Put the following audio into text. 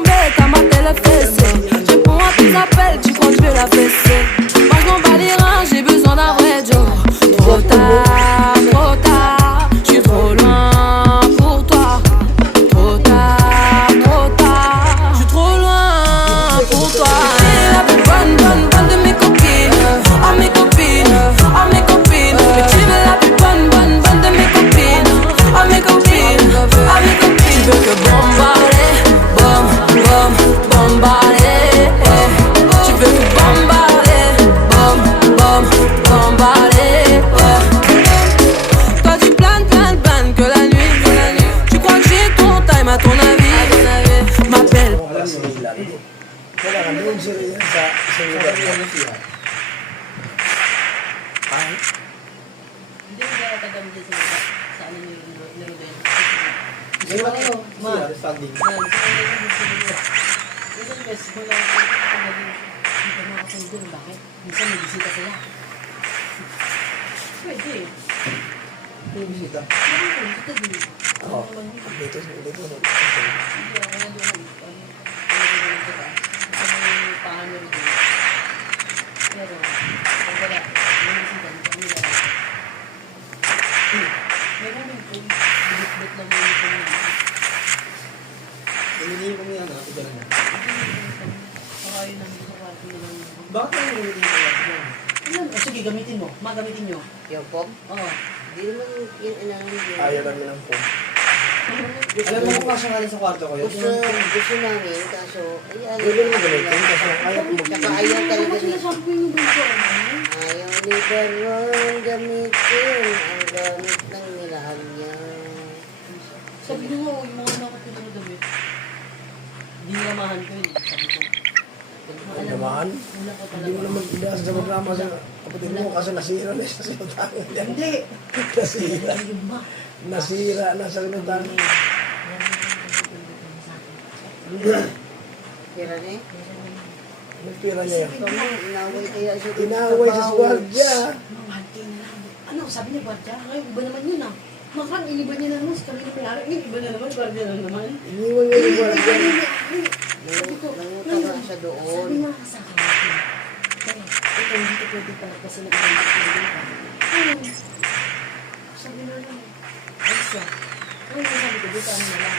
tomber, t'as maté le fessé. Je réponds à tes appels, tu crois que je vais la fesser. Moi je m'en bats les reins, j'ai besoin d'un vrai Joe. Trop tard, je suis trop loin pour toi. Trop tard, je suis trop loin pour toi. T'es la plus bonne de mes copines. À mes copines, à mes copines. Mais tu veux la plus bonne de mes copines. À mes copines, à mes copines. Tu veux que bombarder, bombarder. Tu veux que bombarder, bombarder. Toi tu planes que la nuit. Tu crois que j'ai ton time à ton avis. M'appelle. Kailangan doon sila yan sa lugar niya. Hindi mo kaya tagamit sa lugar. Sa ano yung laro din. Ngayon lang yun, siya, standing. Isang beses mo lang hindi ka makasundo. Bakit? Minsan may bisita sila. Pwede eh. May bisita. Bisita din. Oo. Dito. Hindi ako na doon. Paano rin din. Pero, pag wala, may bisita dito kami lang. Meron din po, bilit-bilit lang yung ito niya. Hinihingi ko niya na, ito na. Saka yun ang sa kwarto na lang. Bakit ang hinihingi ko niya? Alam, sige, gamitin mo. Gamitin nyo. Yung pom? Oo. Hindi naman yun inanong yun. Ayaw namin ng phone. Alam mo kung kasya nga rin sa kwarto ko yun? Gusto namin, kaso, ayan. Pwede naman gamitin, kaso ayaw ko Saka ayaw talaga ni... Sinasabi ko yung ganito. Ayaw ni Baron gamitin ang gamit ng nilahan niya. Sabi nyo nga, yung mga nakapito na damit. Hindi nilamahan ko yun. Sabi ko. Namahan? Wala ko Hindi mo talaga. naman inasa sa programa sa kapatid mo kasi nasira na sa sinutangan niya. Hindi. Nasira. Yung ma. Nasira na sa sinutangan. Tira na eh. Anong pira niya yun? Inaway kaya siya. Inaway sa swardya. Mahante na lang. Ano, sabi niya, Barja? Ngayon, iba naman yun ah. Makan, iniba niya na naman. Sa kami na pinari. Iba na naman, Barja na naman. Iniwan niya yung swardya. Sabi ko, Nanguta ka siya sabi doon. nga sa akin. Kaya, ito hindi ko pwede pala kasi nag-ibig ko dito. Sabi na lang. Ay siya. Ano sabi ko, dito ano na lang.